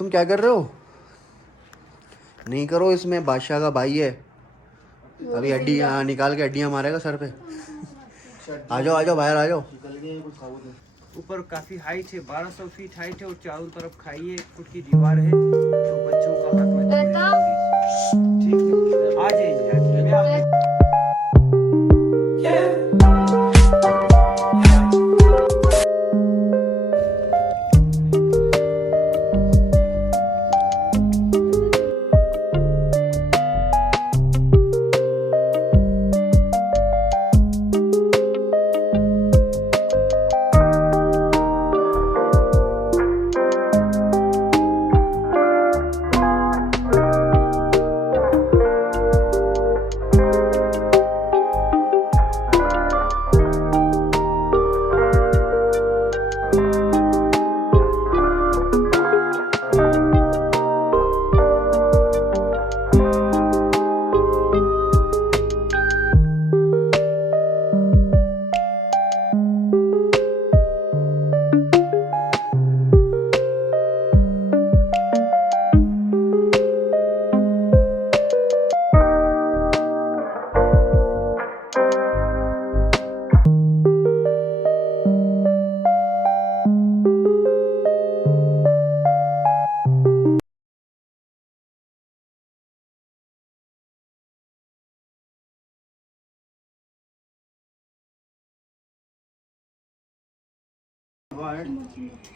तुम क्या कर रहे हो? नहीं करो, इसमें बादशाह का भाई है, अभी हड्डियाँ निकाल के हड्डियाँ मारेगा सर पे। आ जाओ बाहर आ जाओ। ऊपर काफी हाइट है, 1200 फीट हाइट है और चारों तरफ खाई है, 1 फुट की दीवार है, तो बच्चों का हाथ में ठीक है, आ जाइए।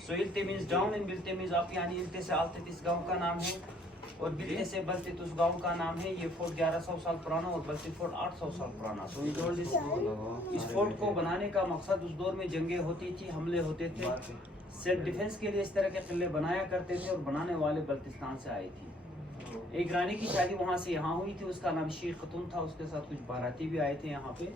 सोइलते मींस डाउन एंड बिलते मींस आप, यानी इल्ते से आलते इस गांव का नाम है और बिलते से बलते उस गांव का नाम है। ये फोर्ट 1100 साल पुराना और बलते फोर्ट 800 साल पुराना। सो इस फोर्ट को बनाने का मकसद, उस दौर में जंगें होती थी, हमले होते थे, सेल्फ डिफेंस के लिए इस तरह के किले बनाया करते थे और बनाने वाले बल्तिस्तान से आए थे। एक रानी की शादी वहाँ से यहाँ हुई थी, उसका नाम शीर खतून था, उसके साथ कुछ बाराती भी आए थे यहाँ पे।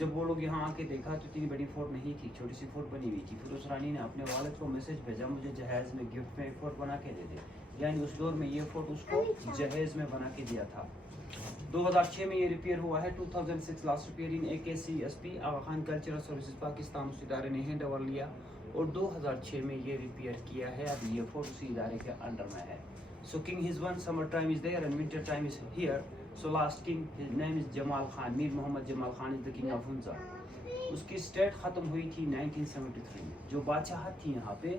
जब वो लोग यहाँ आके देखा तो इतनी बड़ी फोर्ट नहीं थी, छोटी सी फोर्ट बनी हुई थी। फिर उस रानी ने अपने वालिद को मैसेज भेजा, मुझे जहेज में गिफ्ट में एक फोर्ट बना के दे दे। यानी उस दौर में ये फोर्ट उसको जहेज में बना के दिया था। 2006 में ये रिपेयर हुआ है। 2006 last repair in AKCSP Aga Khan cultural services Pakistan उस इदारे ने हैंड ओवर लिया और 2006 में ये रिपेयर किया है। अब ये फोर्ट उसी इदारे के अंडर में है। So King Hizwan, summer time is there and winter time is here. So last king, his name is Jamal Khan. Mir Muhammad Jamal Khan is the king of Hunza. उसकी state ख़त्म हुई थी 1973 में। जो बादशाहत थी यहाँ पे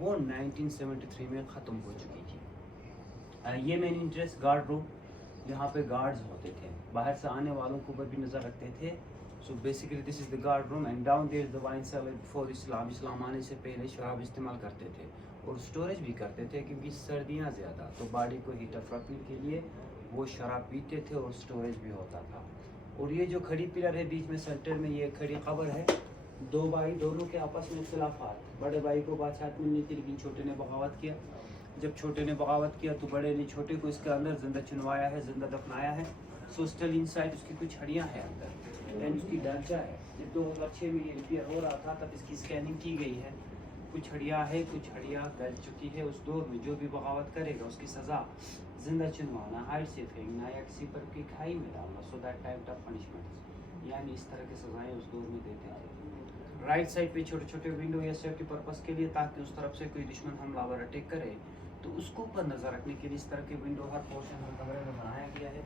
वो 1973 में ख़त्म हो चुकी थी। ये मेन इंटरेस्ट गार्ड रूम, यहाँ पे गार्ड्स होते थे, बाहर से आने वालों के ऊपर भी नज़र रखते थे। So basically this is the guard room and down there is the wine cellar. Before Islam, इस्लाम आने से पहले शराब इस्तेमाल करते थे और स्टोरेज भी करते थे, क्योंकि सर्दियाँ ज़्यादा, तो बॉडी को हीट अप रखने के लिए वो शराब पीते थे और स्टोरेज भी होता था। और ये जो खड़ी पिलर है बीच में सेंटर में, ये खड़ी कब्र है। 2 भाई, दोनों के आपस में इख्तिलाफात। बड़े भाई को बादशाहत मिलनी थी, लेकिन छोटे ने बगावत किया। जब छोटे ने बगावत किया तो बड़े ने छोटे को इसके अंदर जिंदा चुनवाया है, जिंदा दफनाया है। सो स्टिल इनसाइड उसकी कुछ हड्डियाँ हैं अंदर एंड उसकी ढांचा है। जब 2006 में ये रिपेयर हो रहा था तब इसकी स्कैनिंग की गई है। कुछ हड्डियाँ है, कुछ हड्डियाँ गल चुकी है। उस दौर में जो भी बगावत करेगा उसकी सज़ा जिंदा चुनवाना, हाइट से फेंकना या किसी पर की खाई में डालना। So that type of punishment, यानी इस तरह की सज़ाएं उस दौर में देते थे। राइट साइड पे छोटे छोटे विंडो या सेफ्टी पर्पस के लिए, ताकि उस तरफ से कोई दुश्मन हमलावर अटैक करे तो उसको ऊपर नज़र रखने के लिए इस तरह के विंडो हर पोर्शन में कमरे में बनाया गया है।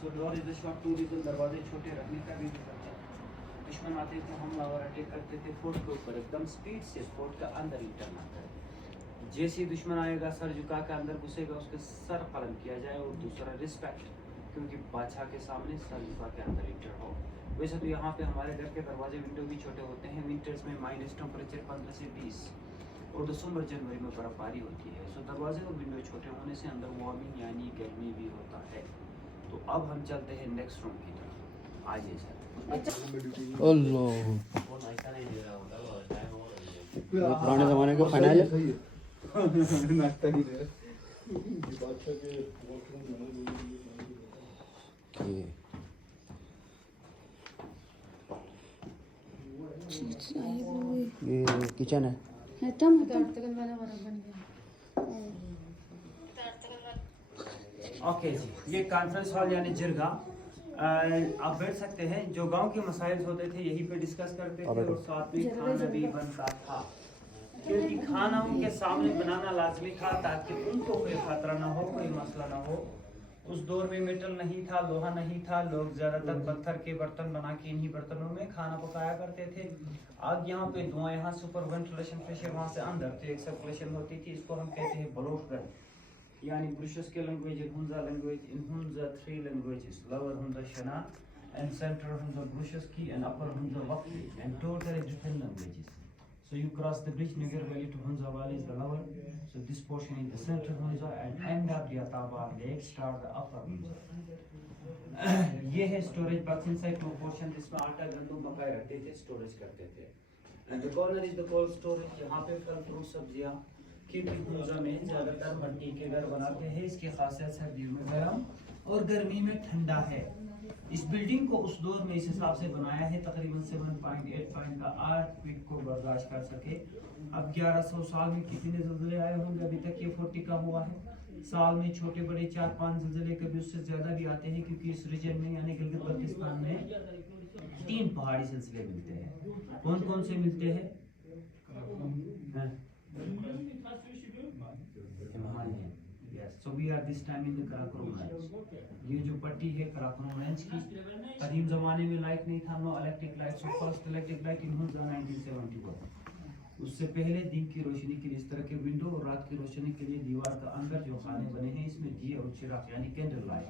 So door is the short to reason, दरवाजे छोटे रखने का भी है। दुश्मन आते थे, हमलावर अटैक करते थे फोर्ट के ऊपर, एकदम स्पीड से फोर्ट का अंदर ही टर्न आता है। जैसे ही दुश्मन आएगा, सर झुका के अंदर घुसेगा, उसके सर कलम किया जाए। और दूसरा रिस्पेक्ट, क्योंकि बादशाह के सामने सर झुका के अंदर इंटर हो। वैसे तो यहाँ पे हमारे घर के दरवाजे विंडो भी छोटे होते हैं। विंटर्स में माइनस टेम्परेचर 15 से 20 और दिसंबर जनवरी में बर्फबारी होती है। सो दरवाजे और विंडो छोटे होने से अंदर वार्मिंग यानी गर्मी भी होता है। तो अब हम चलते हैं नेक्स्ट रूम की तरफ। आ जाइए सर। पुराने ज़माने का फाइनल है। ये किचन है। ओके जी, ये कॉन्फ्रेंस हॉल यानी जिरगा। आप बैठ सकते हैं। जो गांव के मसाइल होते थे यहीं पे डिस्कस करते थे और साथ में खाना भी बनता था। क्योंकि खाना उनके सामने बनाना लाजमी था ताकि उनको कोई खतरा ना हो, कोई मसला ना हो। उस दौर में मेटल नहीं था, लोहा नहीं था, लोग ज़्यादातर पत्थर के बर्तन बना के इन्हीं बर्तनों में खाना पकाया करते थे। आग यहाँ पे धुआं, यहाँ सुपर वेंटिलेशन प्रेशर वहाँ से अंदर तो एक सर्कुलेशन होती थी। इसको हम कहते हैं बलोटगन, यानी ब्रुशस के language, Hunza language, in Hunza 3 languages, lower Hunza Shina and center Hunza ब्रुशस की and upper Hunza वक्की and totally different languages. So you cross the bridge Niger Valley to Hunza Valley is the lower. So this portion is the center Hunza and end up the Ataba Lake start the upper Hunza. ये है storage box inside two portion जिसमें आटा गंदम मकाई रखते थे, storage करते थे. And the corner is the cold storage. यहाँ पे फल फ्रूट सब्जियाँ क्योंकि हुंजा में ज़्यादातर मिट्टी के घर बनाते हैं। इसकी खासियत सर्दियों में गर्म और गर्मी में ठंडा है। इस बिल्डिंग को उस दौर में इस हिसाब से बनाया है तकरीबन 7.8 पॉइंट का अर्थक्वेक को बर्दाश्त कर सके। अब 1100 साल में कितने ज़लज़ले आए होंगे, अभी तक ये 40 का हुआ है। साल में छोटे बड़े 4-5 ज़लज़ले, कभी उससे ज़्यादा भी आते हैं क्योंकि इस रीजन में यानी गिलगित बल्तिस्तान में 3 पहाड़ी सिलसिले मिलते हैं। कौन कौन से मिलते हैं? So we are this time in the Karakoram range. ये जो पट्टी है कराकोरम रेंज की, कदीम ज़माने में लाइट नहीं था, no electric light. So first electric light in Hunza 1971। उससे पहले दिन की रोशनी के लिए इस तरह के विंडो और रात की रोशनी के लिए दीवार का अंदर जो खाने बने हैं इसमें दिए और चिराग यानी candle light.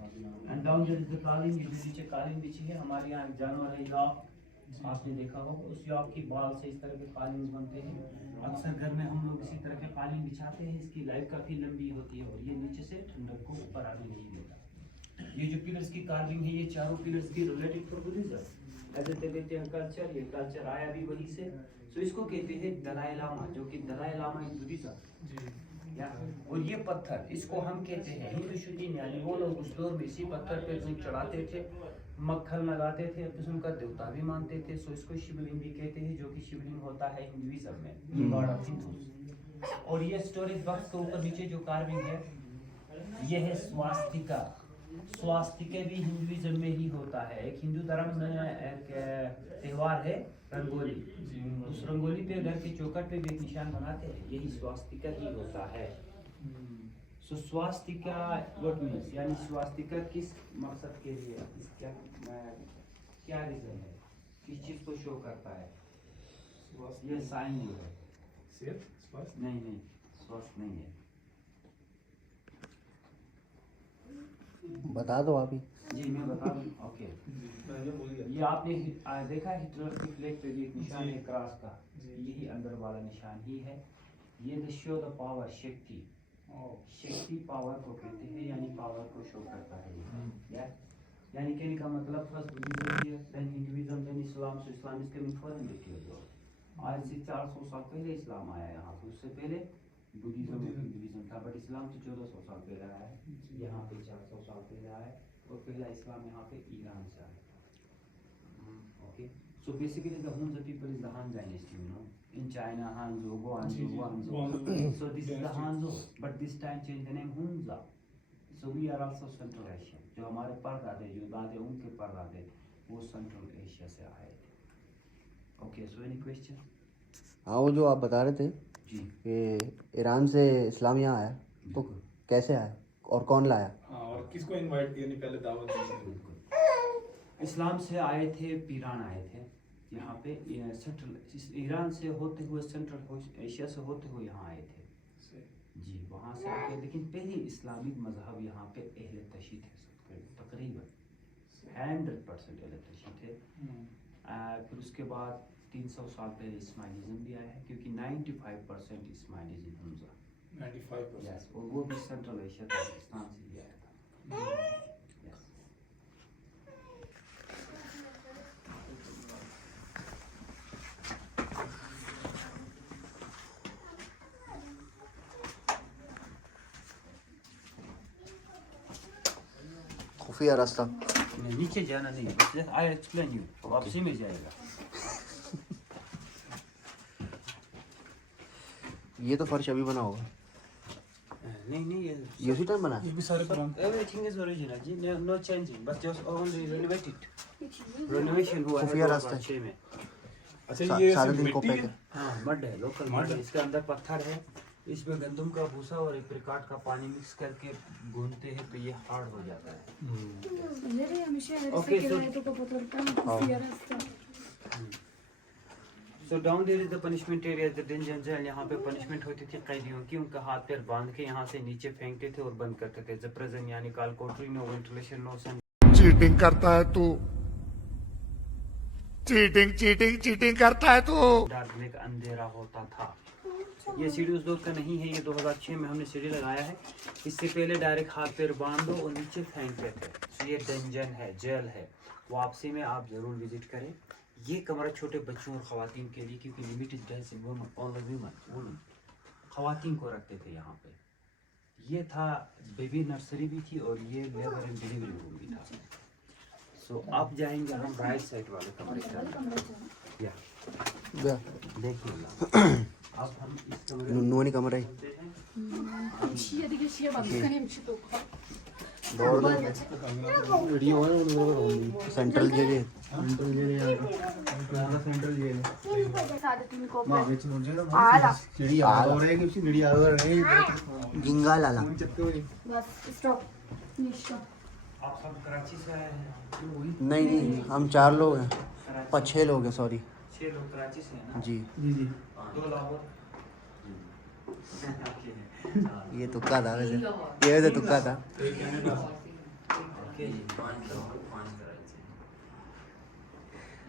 And down there is the कालीन, ये नीचे कालीन बिछी है। हमारे यहाँ एक जानवर है याक, आपने देखा होगा, उस याक की बाल से इस तरह के कालीन बनते हैं। अक्सर घर में हम लोग इसी तरह के कालीन बिछाते हैं। इसकी लाइफ काफ़ी लंबी होती है और ये नीचे से ठंडक को ऊपर आने नहीं देता। ये जो पिलर्स की कार्विंग है, ये चारों पिलर्स की related to Buddhism as a culture, ये कल्चर आया भी वहीं से। सो इसको कहते हैं दलाई लामा, जो कि दलाई लामा इन बुद्धिज्म या। और ये पत्थर, इसको हम कहते हैं हिंदू शुद्धिन, यानी वो लोग उस दौर में इसी पत्थर पे दूध चढ़ाते थे, मक्खन लगाते थे, किस्म का देवता भी मानते थे। सो इसको शिवलिंग भी कहते हैं, जो कि शिवलिंग होता है हिंदुइज्म में, गॉड ऑफ हिंदूज। और ये स्टोरेज बॉक्स के ऊपर नीचे जो कार्विंग है, ये है स्वास्तिका। स्वास्तिका भी हिंदुइज्म में ही होता है। एक हिंदू धर्म में एक त्यौहार है रंगोली। उस रंगोली पे घर की चौखट पे भी एक निशान बनाते हैं, यही स्वास्तिका ही होता है। सो स्वास्तिका व्हाट मीन्स, यानी स्वास्तिका किस मकसद के लिए, क्या रीजन है, किस चीज को शो करता है? ये साइन जो है, नहीं स्वास्थ्य नहीं है। बता दो आप ही। जी मैं बता दूं, ओके। ये आपने देखा है हिटलर की फ्लैग पे भी एक निशान है क्रॉस का, यही अंदर वाला निशान ही है। ये द शो द पावर, शक्ति, शक्ति पावर को कहते हैं, यानी पावर को शो करता है। यानी कहने का मतलब first Buddhism, then Hinduism, then Islam. So Islam is coming फॉरन देखिए, आज से 400 साल पहले इस्लाम आया यहाँ पे। उससे पहले बुद्धिज्म और हिंदुइज्म था, बट इस्लाम तो 1400 साल पहले आया है, यहाँ पे 400 साल पहले आया है। और पहला इस्लाम यहाँ पे ईरान से आया। Okay, so basically the Hunza people is the Han dynasty, you know, in China, Hanzo, Guangzhou. So this is the Hanzo, but this time change the name Hunza. So we are also Central Asia. जो हमारे परदादे, जो दादे, उनके परदादे, वो central Asia से आए थे। Okay, so any question? हाँ, वो जो आप बता रहे थे जी कि ईरान से इस्लाम यहाँ आया, तो कैसे आया और कौन लाया? और किसको इनवाइट किया, नहीं पहले दावत दी? इस्लाम से आए थे, पीरान आए थे यहाँ पे, सेंट्रल ईरान से होते हुए सेंट्रल एशिया से होते हुए यहाँ आए थे जी, वहाँ से आके। लेकिन पहले इस्लामिक मजहब यहाँ पे अहले तशी थे, तकरीबन 100% अहले तशी थे। फिर उसके बाद 300 साल पहले इस्माइलिज्म भी आया है, क्योंकि 95% इस्माइलिज्म हुंजा 95%, यस, और वो भी सेंट्रल एशिया पाकिस्तान से ही आया था। यस, खुफिया रास्ता। नीचे जाना नहीं, बस आई एक्सप्लेन यू, वापसी में जाएगा। ये तो फर्श अभी बना होगा। नहीं ये उसी टाइम बना? ये भी सारे पुराने। एवरीथिंग इज ओरिजिनल जी, नो चेंजिंग, बस जस्ट ओनली रेनोवेटेड। रेनोवेशन हुआ है खुफिया रास्ता। 2006 में। अच्छा ये साढ़े सिर्फ 3 मिट्टी कॉपे है? के। हाँ मड है, लोकल मड है। इसके अंदर पत्थर है, इसमें गंदम का भूसा और एप्रिकॉट का पानी मिक्स करके गूंथते हैं तो ये हार्ड हो जाता है। Okay so down there is the punishment area, the danger jail. यहाँ पे पनिशमेंट होती थी कैदियों की, उनका हाथ पैर बांध के यहाँ से नीचे फेंकते थे और बंद करते थे। द प्रिजन यानी काल कोठरी, नो वेंटिलेशन, नो सन। चीटिंग करता है तू, चीटिंग करता है तू। डार्क ब्लैक अंधेरा होता था। ये सीढ़ी उस दौर का नहीं है, ये 2006 में हमने सीढ़ी लगाया है। इससे पहले डायरेक्ट हाथ पैर बांध दो और नीचे फेंकते थे। तो ये डेंजन है, जेल है। वापसी में आप जरूर विजिट करें। ये कमरा छोटे बच्चों और ख़वातीन के लिए, क्योंकि लिमिटेड डेज इन वुमेन ख़वातीन को रखते थे यहाँ पे। ये था बेबी नर्सरी भी थी और ये लेबर एंड डिलीवरी रूम भी था। सो अब जाएंगे हम राइट साइड वाले कमरे के। या देखिए अब हम इस कमरे में नुन्नू नहीं कमरा है। होते हैं। सेंट्रल जेल है। जिंगा लाला। आप सब कराची से आए हैं? नहीं हम 4 लोग हैं, 6 लोग हैं, सॉरी 6 लोग कराची से हैं ना? जी। 2 लाहौर। ये तुक्का था वैसे, ये वैसे तुक्का था। ओके जी, 5 लाहौर, 5 कराची।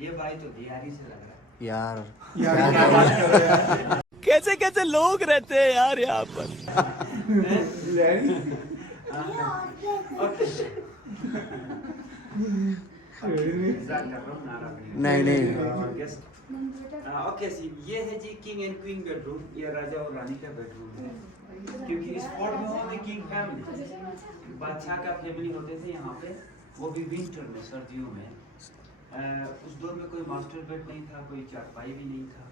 ये भाई तो बिहारी से लग रहा है। यार कैसे कैसे लोग रहते हैं यार यहाँ पर। नहीं ओके सी, ये है जी किंग एंड क्वीन बेडरूम। ये राजा और रानी का बेडरूम है, क्योंकि इस फोर्ट में होते किंग फैमिली, बादशाह का फैमिली होते थे यहाँ पे, वो भी विंटर में, सर्दियों में। उस दौर में कोई मास्टर बेड नहीं था, कोई चारपाई भी नहीं था,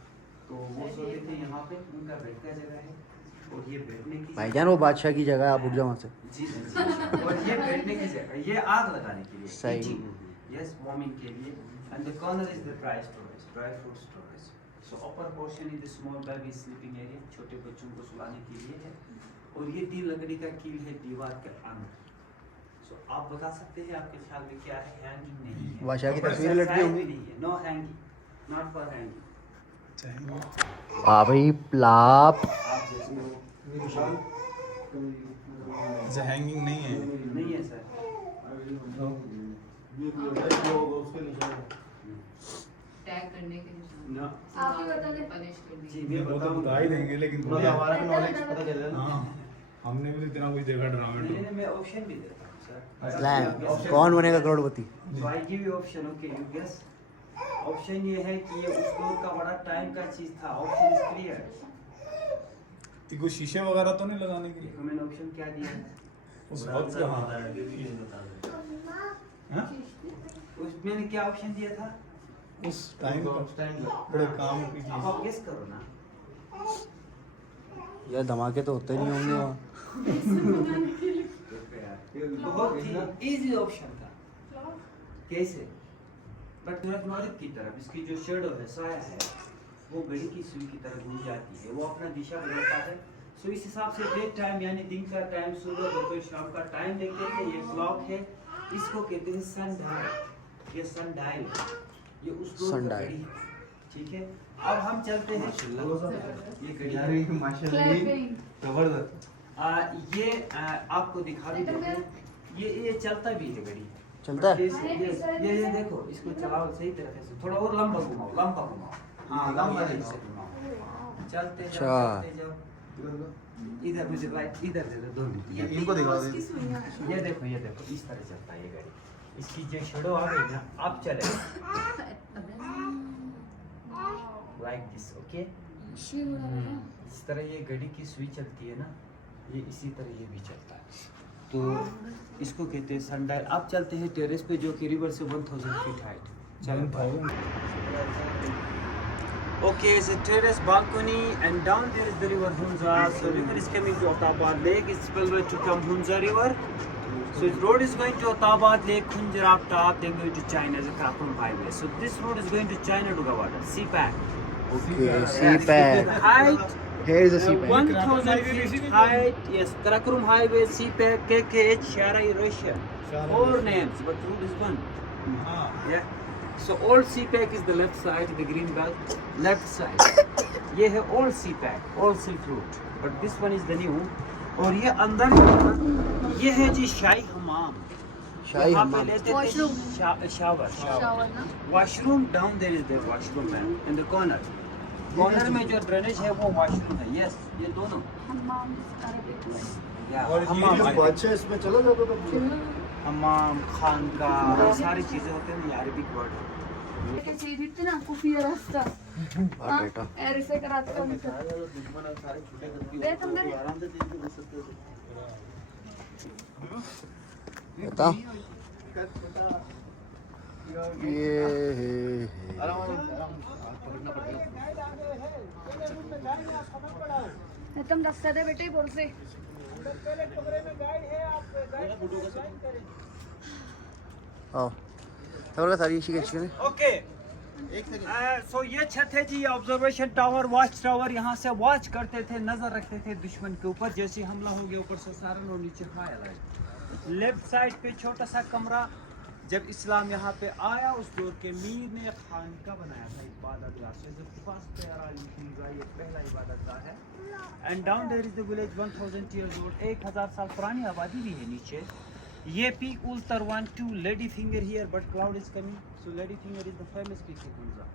तो वो सोते थे यहाँ पे। उनका बेड का जगह है और ये बैठने की भाईजान वो बादशाह की जगह है, आप उठ जाओ वहाँ से। जी जी। और ये बैठने की जगह, ये आग लगाने के लिए, सही। यस, वार्मिंग के लिए। And the corner is the dry storage, dry fruit storage. So upper portion is the small baby sleeping area, छोटे बच्चों को सुलाने के लिए है। और ये 3 लकड़ी का कील है दीवार के अंदर। सो आप बता सकते हैं आपके ख्याल में क्या है? हैंगिंग नहीं है, बादशाह की तस्वीरें लटकी होंगी। नहीं है, no hanging, not for hanging. भाई प्लाप आप जिसको अच्छा हैंगिंग नहीं है। नहीं है सर। टैग करने के निशान। ना आप ही बता दें। पनिश करने जी, ये मैं वो तो बताऊंगा। बता ही देंगे, लेकिन मतलब हमारा भी नॉलेज पता चले ना। हाँ, हमने भी इतना कुछ देखा ड्रामे नहीं, में। नहीं, मैं ऑप्शन भी देता हूँ सर। स्लैम कौन बनेगा करोड़पति। So I give you option, okay, you guess. Option ये है कि ये उस दौर का बड़ा टाइम का चीज था। Option is clear. कि कोई शीशे वगैरह तो नहीं लगाने के लिए देखो मैंने ऑप्शन क्या दिया है। उस वक्त का? हाँ हाँ? उस मैंने क्या ऑप्शन दिया था? उस टाइम का बड़े काम की अब चीज। आप गेस करो ना। यार धमाके तो होते नहीं होंगे वहाँ। बहुत ही इजी ऑप्शन था। कैसे? बट नॉर्थ की तरफ इसकी जो शेडो है, साया है, वो घड़ी की सुई की तरह घूम जाती है, वो अपना दिशा बदलता है। सो इस हिसाब से डे टाइम यानी दिन का टाइम, सुबह दोपहर शाम का टाइम देखते थे। ये क्लॉक है, इसको कहते हैं सन डायल। ये सन डायल, ये उस दौर का घड़ी है। ठीक है, अब हम चलते हैं। ये घड़ी है। माशाल्लाह जबरदस्त। ये आपको दिखा भी देते हैं। ये चलता भी है घड़ी। चलता है? ये देखो, इसको चलाओ सही तरीके से, थोड़ा और लंबा घुमाओ, लंबा घुमाओ। हाँ, लंबा से घुमाओ। चलते जाओ, चलते जाओ। इधर मुझे लाइट इधर दे दो, 2 मिनट। इनको दिखा दे। ये देखो, इस तरह चलता है ये गाड़ी। इसकी जो शेडो आ गई ना, अब चले लाइक दिस, ओके। इस तरह ये घड़ी की सुई चलती है ना, ये इसी तरह ये भी चलता है। तो इसको कहते हैं सन डायल। अब चलते हैं टेरेस पे, जो कि रिवर से 1000 फीट हाइट। चलो okay, it's a terrace balcony and down there is the river Hunza. So river is coming to Otabad Lake. It's spelled to come Hunza River. So this road is going to Otabad Lake, Khunjarab Top, then going to China as a Karakoram highway. So this road is going to China to Gawada, CPAC. Okay, CPAC. Height Here is a CPAC. 1000 feet height. Yes, Karakoram highway, CPAC, KKH, Sharai, Russia. 4 names, but route is one. Yeah. So old CPAC is the left side, the green belt. Left side. ये है old CPAC, old Silk Route. But this one is the new. और ये अंदर ये है जी शाही हमाम। शाही यहाँ पे हमाम। लेते थे shower. Washroom down there is the washroom है इन द कॉर्नर। कॉर्नर में जो ड्रेनेज है वो वॉशरूम है। यस, ये दोनों। और ये जो बादशाह इसमें चला जाता था हमाम, खानका, सारी चीजें होते हैं ना अरबिक वर्ड। ना कुफिया रास्ता बेटा ऐसे कराता था देख अंदर बता ये तुम रास्ता दे बेटे बोल से आओ थोड़ा सारी इसी के ओके। सो ये छत है जी, ऑब्जर्वेशन टावर, वॉच टावर। यहाँ से वॉच करते थे, नजर रखते थे दुश्मन के ऊपर। जैसे हमला हो गया ऊपर से सारा लोग नीचे खाया। लेफ्ट साइड पे छोटा सा कमरा। जब इस्लाम यहाँ पे आया उस दौर के मीर ने खानका बनाया था, इबादतगाह। सो द फर्स्ट ये पहला इबादतगाह है। And down there is the village 1000 years old. 1000 साल पुरानी आबादी भी है नीचे। ये peak Ultar 1 2 lady finger here but cloud is coming. So Lady Finger is the famous peak of Hunza.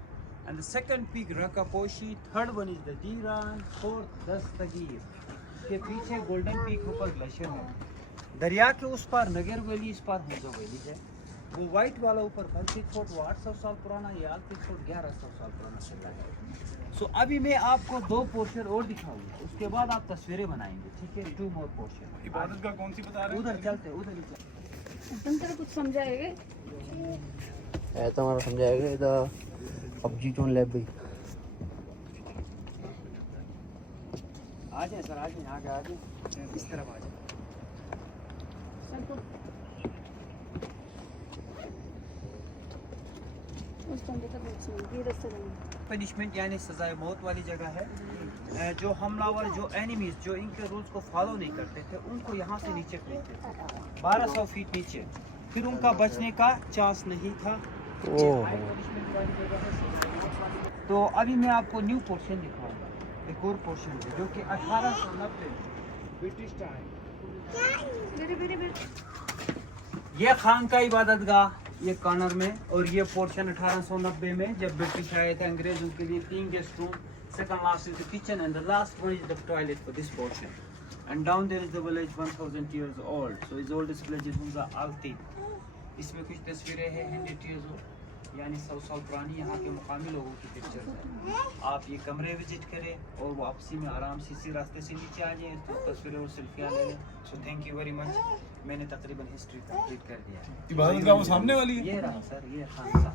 And the second peak Rakaposhi, third one is the Jiran, fourth Dastagir. के पीछे golden peak ऊपर glacier है। दरिया के उस पार नगर valley, इस पार Hunza valley है। वो वाइट वाला ऊपर बल्टिक फोर्ट वो 800 साल पुराना, ये आर्टिक फोर्ट 1100 साल पुराना चल रहा है। सो अभी मैं आपको 2 पोर्शन और दिखाऊंगा, उसके बाद आप तस्वीरें बनाएंगे, ठीक है? 2 more पोर्शन। इबादत का कौन सी बता रहे हैं? उधर चलते, उधर ही चलते। तुम तेरे कुछ समझाएंगे ऐसा हमारा समझाएगा इधर पबजी जोन लैब भी। आ जाए सर, आ जाए, आगे आ जाए, इस तरफ आ जाए। पनिशमेंट यानी सजाए मौत वाली जगह है। जो हमलावर, जो एनिमीज, जो इनके रूल्स को फॉलो नहीं करते थे, उनको यहाँ से नीचे फेंकते थे 1200 फीट नीचे। फिर उनका बचने का चांस नहीं था। तो अभी मैं आपको न्यू पोर्शन दिखाऊंगा, एक और पोर्शन है जो कि 1890 ब्रिटिश टाइम। ये खान का इबादतगाह ये कॉर्नर में, और ये पोर्शन 1890 में जब ब्रिटिश आए थे अंग्रेज, उनके लिए 3 guest room, second last is the kitchen and the last one is the toilet for this portion. And down there is the village 1000 years old. So is oldest village is Hunza Altit. इसमें कुछ तस्वीरें हैं 100 years old, यानी 100 साल पुरानी यहाँ के मुकामी लोगों की पिक्चर है। आप ये कमरे विजिट करें और वापसी में आराम से इसी रास्ते से नीचे आ जाए, तो तस्वीरें और सेल्फियाँ ले लें। So thank you very much. मैंने तकरीबन हिस्ट्री कंप्लीट कर दिया है। इबादत का वो सामने वाली है? ये रहा सर, ये खानसा।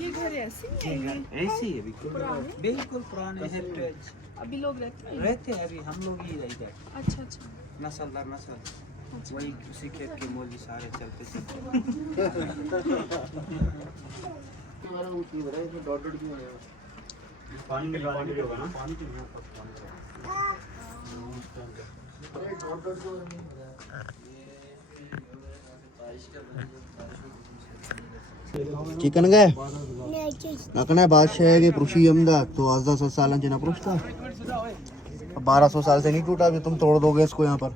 ये घर ऐसे ही है ऐसी है, बिल्कुल पुराने हेरिटेज। अभी लोग रहते हैं अभी हम लोग ही रह जाए, अच्छा अच्छा नस्ल दर नस्ल। वही उसी खेत के मौलवी सारे चलते थे। पानी पानी होगा ना, पानी तो यहाँ पर चिकन गए नकने बादशाह के पुरुषी अमदा तो आज 10 साल जना पुरुष था। 1200 साल से नहीं टूटा, अभी तुम तोड़ दोगे इसको यहाँ पर।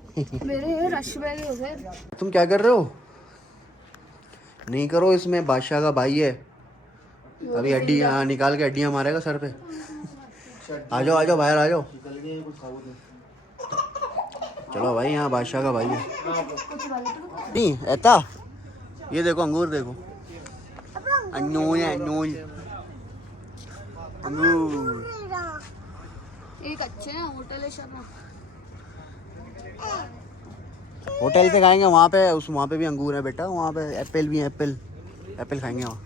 मेरे रश बैग हो गए। तुम क्या कर रहे हो? नहीं करो, इसमें बादशाह का भाई है, अभी हड्डी निकाल के हड्डियाँ मारेगा सर पे। आ जाओ, आ जाओ, बाहर आ जाओ। चलो भाई, यहाँ बादशाह का भाई है। नहीं ऐता, ये देखो अंगूर देखो, अंगूर है, अंगूर अंगूर। एक अच्छे हैं होटल है शर्मा। होटल पे खाएंगे, वहाँ पे वहाँ पे भी अंगूर है बेटा, वहाँ पे एप्पल भी है, एप्पल खाएंगे वहाँ।